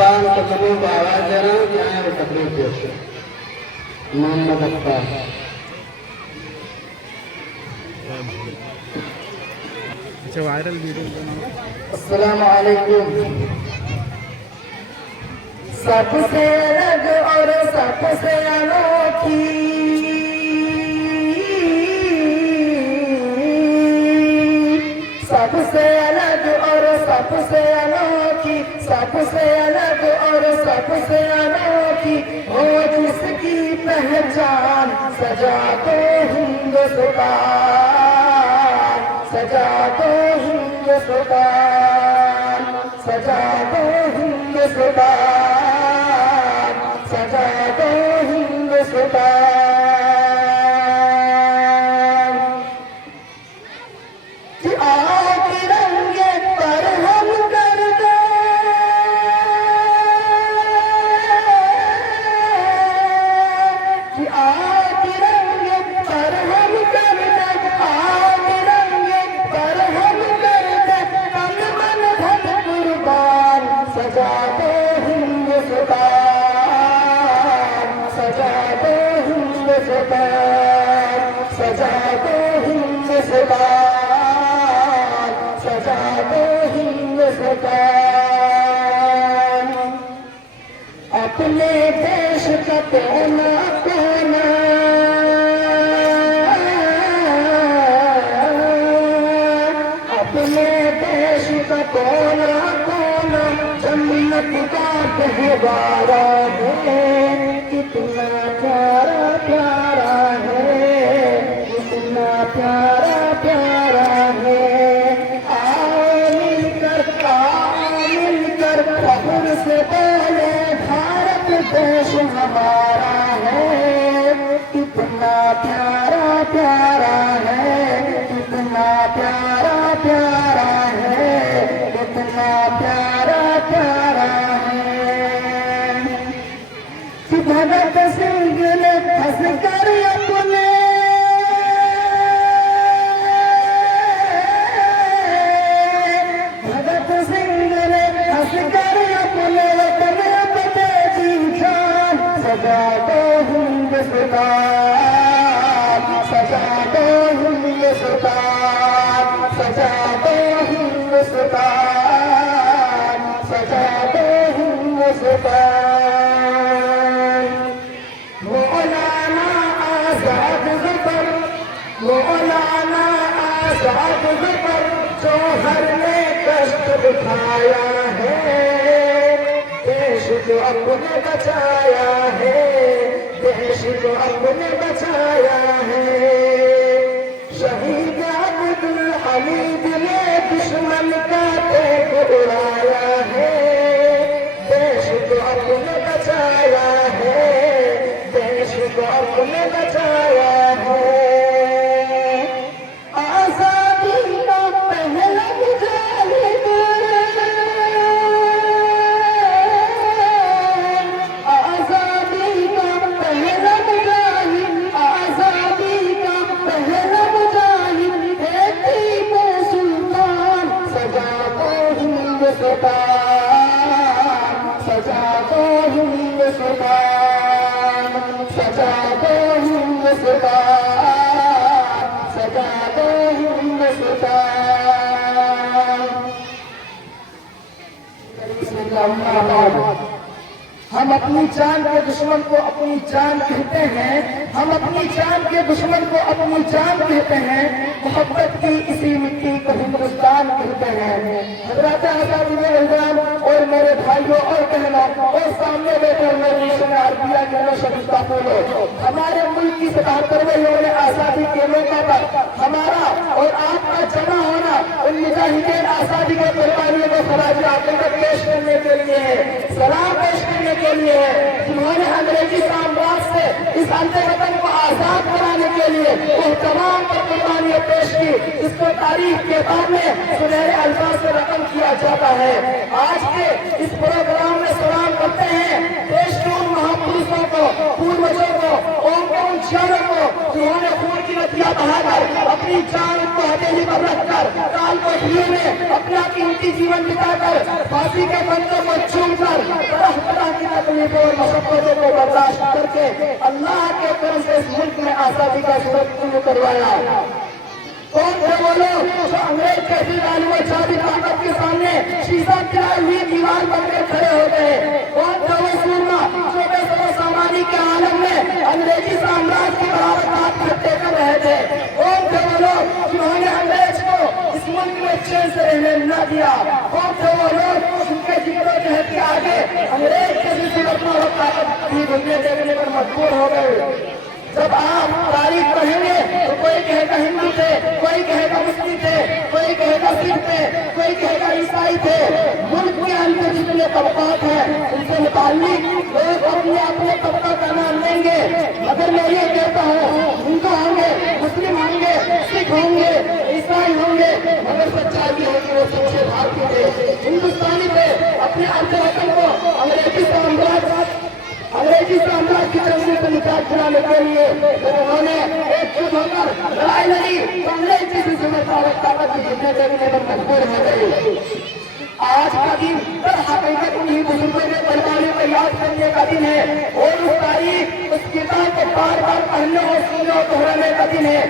अफान तकरीब आवाज दे रहा हूँ, यहाँ पे तकरीब पेश है मोहम्मद अफ्तार। अच्छा वायरल वीडियो। अस्सलाम वालेकुम। सबसे अलग और सबसे अनोखी सबसे अलग और सबसे अनोखी सबसे अलग और सबसे अनोखी हो जिसकी पहचान सजा दो हिंदुस्तान सजा दो हिंदुस्तान सजा दो हिंदुस्तान सजा दो हिंदुस्तान। कि आओ तिरंगे पर हम कर दे कि आओ तिरंगे पर हम कर दे आओ तिरंगे पर हम कर दे तन मन धन कुर्बान सजा दो हिंदुस्तान सजा दो हिंदुस्तान सजा दो हिंदुस्तान सजा दो हिंदुस्तान। अपने देश का कोना कोना अपने देश का कोना कोना जन्नत का गहवारा है। कितना प्यारा प्यारा है कितना प्यारा प्यारा है। आओ मिलकर फख्र से बोले भारत देश हमारा है। कितना प्यारा प्यारा है कितना प्यारा प्यारा है कितना प्यारा प्यारा है। कि भगत सिंह ने फंस कर अपने भगत सिंह ने फंस कर अपने वतन पे दी जान सजा दो हिंदुस्तान सजा दो हिंदुस्तान सजा दो हिंदुस्तान सजा दो हिंदुस्तान। मौलाना आजाद ज़फ़र मौलाना आजाद ज़फ़र जौहर ने कष्ट उठाया है। देश को अपने बचाया है देश को अपने बचाया है। शहीद अब्दुल हमीद ने दुश्मन का तेग उड़ाया है। देश को अपने बचाया है देश को अपने बचाया है। आजादी का पहला मुजाहिद आजादी का पहला मुजाहिद आजादी का पहला मुजाहिद है टीपू सुल्तान सजा दो हिंदुस्तान सजा दो हिंदुस्तान सजा दो हिंदुस्तान सजा दो हिंदुस्तान। हम अपनी जान के दुश्मन को अपनी जान कहते हैं हम अपनी जान के दुश्मन को अपनी जान कहते हैं। मोहब्बत की इसी मिट्टी को हिंदुस्तान कहते हैं। हज़रत आज़ादी इल्जाम और मेरे भाइयों और बहनों और सामने बैठे मेरे अरबिया के शरीफा बोलो हमारे मुल्क की 77वें यौम आज़ादी के मौका पर हमारा और आपका जमा होना उन मुजाहिदीन आज़ादी के कुर्बानियों को खराज अकीदत पेश करने के लिए सलाम पेश करने के लिए जिन्होंने अंग्रेजी साम्राज्य से इस अंधे वतन को आजाद कराने के लिए वो तमाम पर कुर्बानियां पेश की जिसको तारीख के बाद में सुनहरे अल्फाज से रकम किया जाता है। आज के इस प्रोग्राम में सलाम करते हैं देश के उन महापुरुषों को पूर्वजों को उन शहरों को जिन्होंने खून की नदियां बहाकर अपनी जान को हथेली पर रखकर काल को में अपना कीमती जीवन बिताकर फांसी के बंदों को चूमकर आजादी का सूरज शुरू करवाया। कौन थे वो लोग जो अंग्रेज कैदी लालू शादी ताकत के सामने शीशा गिराई हुई दीवार बनकर खड़े हो गए? कौन थे वो सूरमा जो बेसमानी के आलम में अंग्रेजी साम्राज्य की बराबरदात करते कर रहे थे? कौन थे वो लोग जिन्होंने अंग्रेज को इस मुल्क में चैन से रहने न दिया? कौन थे वो लोग जिनके जिक्र के आगे अंग्रेज के सिलसिला और ताकत भी दुनिया देखने पर मजबूर हो गए? जब आप तारीख पढ़ेंगे तो कोई कहेगा हिंदू थे, कोई कहेगा मुस्लिम थे, कोई कहेगा सिख थे, कोई कहेगा ईसाई थे। मुल्क के अंदर जितने तबकात हैं उनसे मुताल्लिक लोग अपने तबका का नाम लेंगे। मगर मैं ये कहता हूँ, हिंदू होंगे, मुस्लिम होंगे, सिख होंगे, ईसाई होंगे, मगर सच्चाई है कि वो सच्चे भारतीय थे, हिंदुस्तानी थे। अपने अर्थ वतन को अंग्रेजी साम्राज्य की जंगल से निजात दिलाने के लिए उन्होंने एकजुट होकर लड़ाई लड़ी। अंग्रेज की जिम्मेदारी ताकत की जितने देखने पर मजबूर हो गई। आज का दिन हकीकत उन्हीं बुजुर्गों के परिवारों को याद करने का दिन है और उस तारीख उस किताब को बार बार पढ़ने और सुनने और दोहराने का दिन है,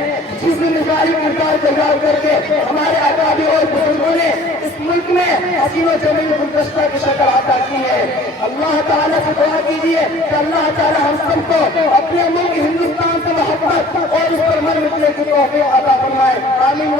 जिस निजारी किरदार तैयार करके हमारे आजादी और बुजुर्गों ने इस मुल्क में हसीनो जमीन गुलदस्ता की शक्ल अदा की है। अल्लाह ताला से दुआ कीजिए कि अल्लाह ताला हम सबको अपने मुल्क हिंदुस्तान से मोहब्बत और उस पर मर मिटने की तौफीक अता फरमाए। आमीन।